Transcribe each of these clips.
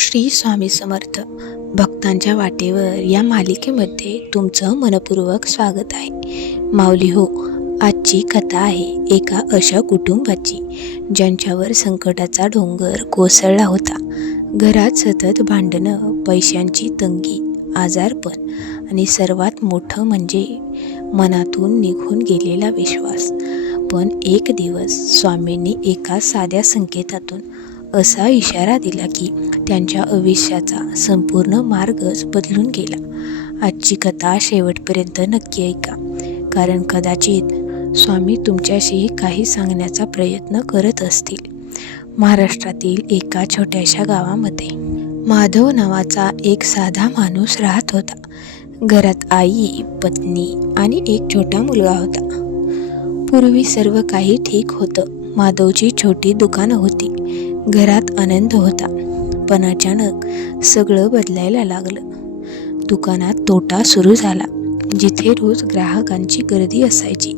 श्री स्वामी समर्थ भक्तांच्या वाटेवर या मालिकेमध्ये तुमचं मनपूर्वक स्वागत आहे. माऊली हो, आजची कथा आहे एका अशा कुटुंबाची ज्यांच्यावर संकटाचा डोंगर कोसळला होता. घरात सतत भांडणं, पैशांची तंगी, आजारपण आणि सर्वात मोठं म्हणजे मनातून निघून गेलेला विश्वास. पण एक दिवस स्वामींनी एका साध्या संकेतातून असा इशारा दिला की त्यांच्या आयुष्याचा संपूर्ण मार्गच बदलून गेला. आजची कथा शेवटपर्यंत नक्की ऐका, कारण कदाचित स्वामी तुमच्याशी काही सांगण्याचा प्रयत्न करत असतील. महाराष्ट्रातील एका छोट्याशा गावामध्ये माधव नावाचा एक साधा माणूस राहत होता. घरात आई, पत्नी आणि एक छोटा मुलगा होता. पूर्वी सर्व काही ठीक होतं. माधवची छोटी दुकानं होती. घरात आनंद होता. पण अचानक सगळं बदलायला लागलं. दुकानात तोटा सुरू झाला. जिथे रोज ग्राहकांची गर्दी असायची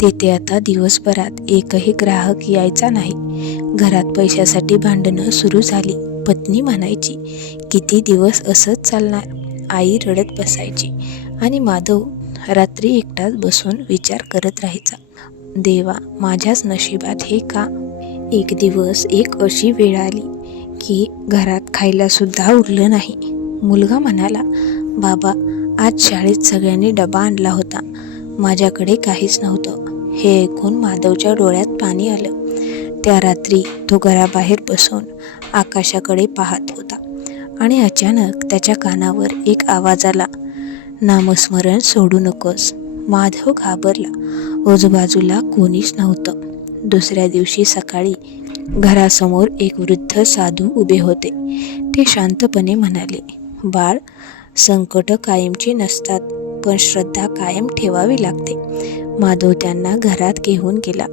तेथे आता दिवसभरात एकही ग्राहक यायचा नाही. घरात पैशासाठी भांडणं सुरू झाली. पत्नी म्हणायची, किती दिवस असंच चालणार. आई रडत बसायची आणि माधव रात्री एकटाच बसून विचार करत राहायचा, देवा, माझ्याच नशिबात हे का. एक दिवस एक अशी वेळ आली की घरात खायला सुद्धा उरलं नाही. मुलगा म्हणाला, बाबा, आज शाळेत सगळ्यांनी डबा आणला होता, माझ्याकडे काहीच नव्हतं. हे ऐकून माधवच्या डोळ्यात पाणी आलं. त्या रात्री तो घराबाहेर बसून आकाशाकडे पाहत होता आणि अचानक त्याच्या कानावर एक आवाज आला, नामस्मरण सोडू नकोस. माधव घाबरला. आजूबाजूला कोणीच नव्हतं. दुसऱ्या दिवशी सकाळी घरासमोर एक वृद्ध साधू उभे होते. ते शांतपणे म्हणाले, बाळ, संकट कायमची नसतात, पण श्रद्धा कायम ठेवावी लागते. माधव त्यांना घरात घेऊन गेला.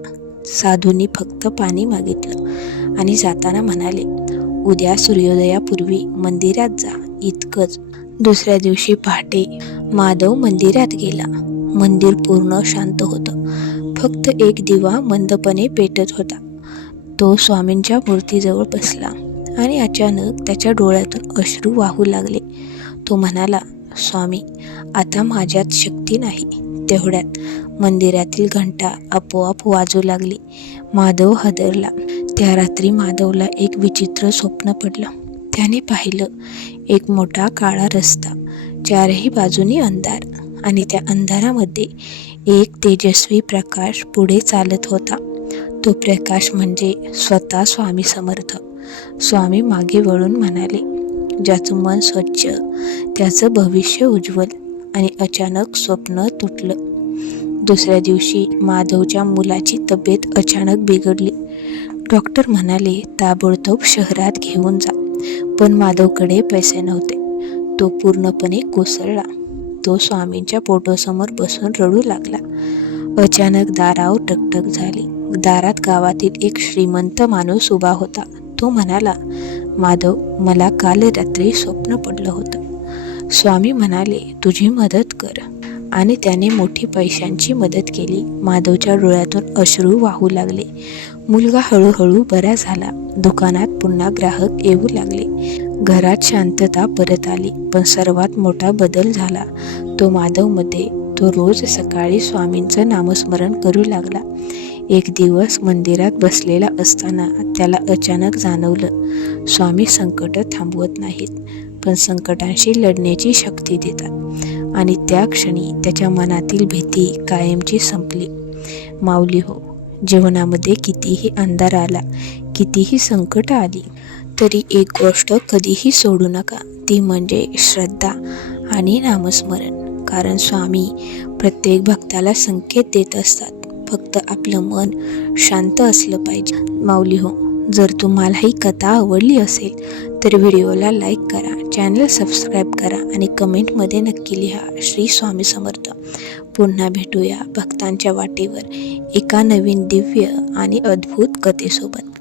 साधूंनी फक्त पाणी मागितलं आणि जाताना म्हणाले, उद्या सूर्योदयापूर्वी मंदिरात जा, इतकंच. दुसऱ्या दिवशी पहाटे माधव मंदिरात गेला. मंदिर पूर्ण शांत होतं. फक्त एक दिवा मंदपणे पेटत होता. तो स्वामींच्या मूर्तीजवळ बसला आणि अचानक त्याच्या डोळ्यातून अश्रू वाहू लागले. तो म्हणाला, स्वामी, आता माझ्यात शक्ती नाही. तेवढ्यात मंदिरातील घंटा आपोआप वाजू लागली. माधव हादरला. त्या रात्री माधवला एक विचित्र स्वप्न पडलं. त्याने पाहिलं, एक मोठा काळा रस्ता, चारही बाजूनी अंधार आणि त्या अंधारामध्ये एक तेजस्वी प्रकाश पुढे चालत होता. तो प्रकाश म्हणजे स्वतः स्वामी समर्थ. स्वामी मागे वळून म्हणाले, ज्याचं मन स्वच्छ त्याचं भविष्य उज्ज्वल. आणि अचानक स्वप्न तुटलं. दुसऱ्या दिवशी माधवच्या मुलाची तब्येत अचानक बिघडली. डॉक्टर म्हणाले, ताबडतोब शहरात घेऊन जा. पण माधवकडे पैसे नव्हते. तो पूर्णपणे कोसळला. तो स्वामींच्या फोटोसमोर बसून रडू लागला. अचानक दारावर टकटक झाली. दारात गावातील एक श्रीमंत माणूस उभा होता. तो म्हणाला, माधव, मला काल रात्री स्वप्न पडलं होतं. स्वामी म्हणाले, तुझी मदत कर. आणि त्याने मोठी पैशांची मदत केली. माधवच्या डोळ्यातून अश्रू वाहू लागले. मुलगा हळूहळू बरा झाला. दुकानात पुन्हा ग्राहक येऊ लागले. घरात शांतता परत आली. पण सर्वात मोठा बदल झाला तो माधवमध्ये. तो रोज सकाळी स्वामींचं नामस्मरण करू लागला. एक दिवस मंदिरात बसलेला असताना त्याला अचानक जाणवलं, स्वामी संकट थांबवत नाहीत, पण संकटांशी लढण्याची शक्ती देतात. आणि त्या क्षणी त्याच्या मनातील भीती कायमची संपली. माऊली हो, जीवनामध्ये कितीही अंधार आला, कितीही संकट आली, तरी एक गोष्ट कधीही सोडू नका, ती म्हणजे श्रद्धा आणि नामस्मरण. कारण स्वामी प्रत्येक भक्ताला संकेत देत असतात. फक्त आपलं मन शांत असलं पाहिजे. माऊली हो, जर तुम्हाला ही कथा आवडली असेल तर व्हिडिओला लाईक करा, चॅनल सबस्क्राईब करा आणि कमेंटमध्ये नक्की लिहा, श्री स्वामी समर्थ. पुन्हा भेटूया भक्तांच्या वाटेवर एका नवीन दिव्य आणि अद्भुत कथेसोबत.